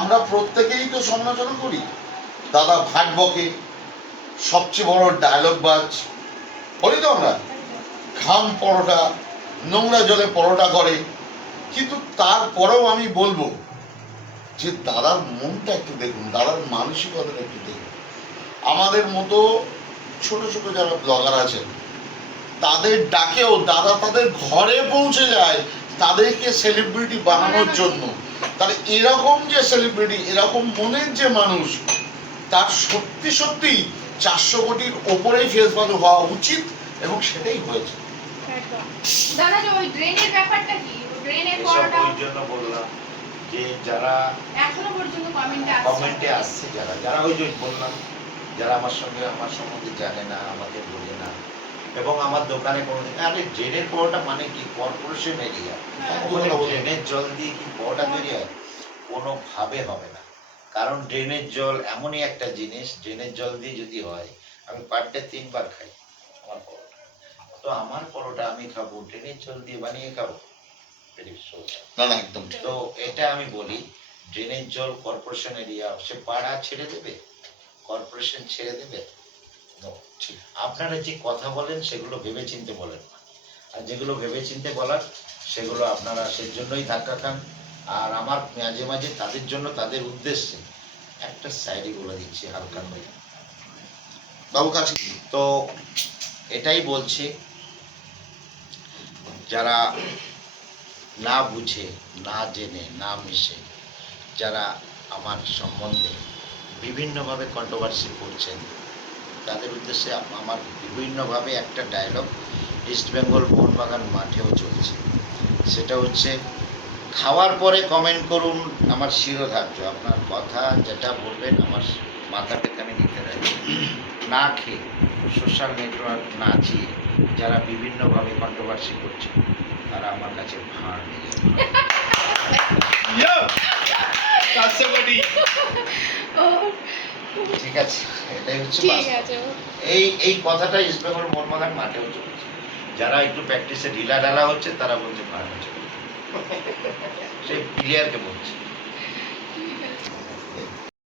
আমরা প্রত্যেকেই তো সমালোচনা করি। দাদা ভাট বকে, সবচেয়ে বড় ডায়লগ বাজ, বলি তো আমরা ঘাম পরোটা, নোংরা জলে পরোটা করে। কিন্তু তারপরেও আমি বলবো যে দাদার মনটা একটু দেখুন, দাদার মানসিকতাটা একটু দেখুন। আমাদের মতো ছোট ছোট যারা ব্লগার আছেন তাদের ডাকেও দাদা তাদের ঘরে পৌঁছে যায় তাদেরকে সেলিব্রিটি বানানোর জন্য। তাহলে এরকম যে সেলিব্রিটি, এরকম মনের যে মানুষ, তার সত্যি সত্যি 400 কোটির ওপরেই ফেস ভ্যালু হওয়া উচিত, এবং সেটাই হয়েছে। দাদা যে ওই ড্রেনের ব্যাপারটা কি, ড্রেনের পড়াটা ওই জন্য বললাম যে যারা এখনো পর্যন্ত কমেন্টে আসছে, যারা ওই যে বললাম, যারা আমার সম্বন্ধে জানে না, আমাকে বোঝে না, এবং আমার দোকানে কোনোদিন আরে ড্রেনের পরোটা মানে কি, কর্পোরেশন এরিয়া, ড্রেনের জল দিয়ে কি পরোটা তৈরি হয়? কোনোভাবে হবে না। কারণ ড্রেনের জল এমনই একটা জিনিস, ড্রেনের জল দিয়ে যদি হয়, আমি পার ডে 3 বার খাই আমার পরোটা। তো আমার পরোটা আমি খাবো ড্রেনের জল দিয়ে বানিয়ে খাবো? না না, একদম ঠিক। তো এটা আমি বলি, ড্রেনের জল কর্পোরেশন এরিয়া, সে পাড়া ছেড়ে দেবে, কর্পোরেশন ছেড়ে দেবে? আপনারা যে কথা বলেন সেগুলো ভেবে চিনতে বলেন না, আর যেগুলো ভেবে চিনতে বলার সেগুলো আপনারা সেই জন্যই ধাক্কা খান। আর আমার মাঝে মাঝে তাদের জন্য, তাদের উদ্দেশ্যে একটা সাইডে বলে দিচ্ছি হালকা হয়ে বাবু কাছে। তো এটাই বলছি, যারা না বুঝে, না জেনে, না মিশে, যারা আমার সম্বন্ধে বিভিন্নভাবে কন্ট্রোভার্সি করছেন, তাদের উদ্দেশ্যে আমার বিভিন্নভাবে একটা ডায়লগ ইস্ট বেঙ্গল মোহনবাগান মাঠেও চলছে। সেটা হচ্ছে, খাওয়ার পরে কমেন্ট করুন, আমার শিরোধার্য। আপনার কথা যেটা বলবেন আমার মাথাতে কানে নিতে রাখি। না খেয়ে, সোশ্যাল নেটওয়ার্ক না চিয়ে যারা বিভিন্নভাবে কন্ট্রোভার্সি করছে, তারা আমার কাছে ভাড় নিয়ে ঠিক আছে, এটাই হচ্ছে এই কথাটা ইস্ট বেঙ্গল মোহনবাগান মাঠেও চলছে। যারা একটু প্র্যাকটিসে ঢিলা ঢালা হচ্ছে তারা বলছে ভাড় হচ্ছে, সেই প্লেয়ারকে বলছে।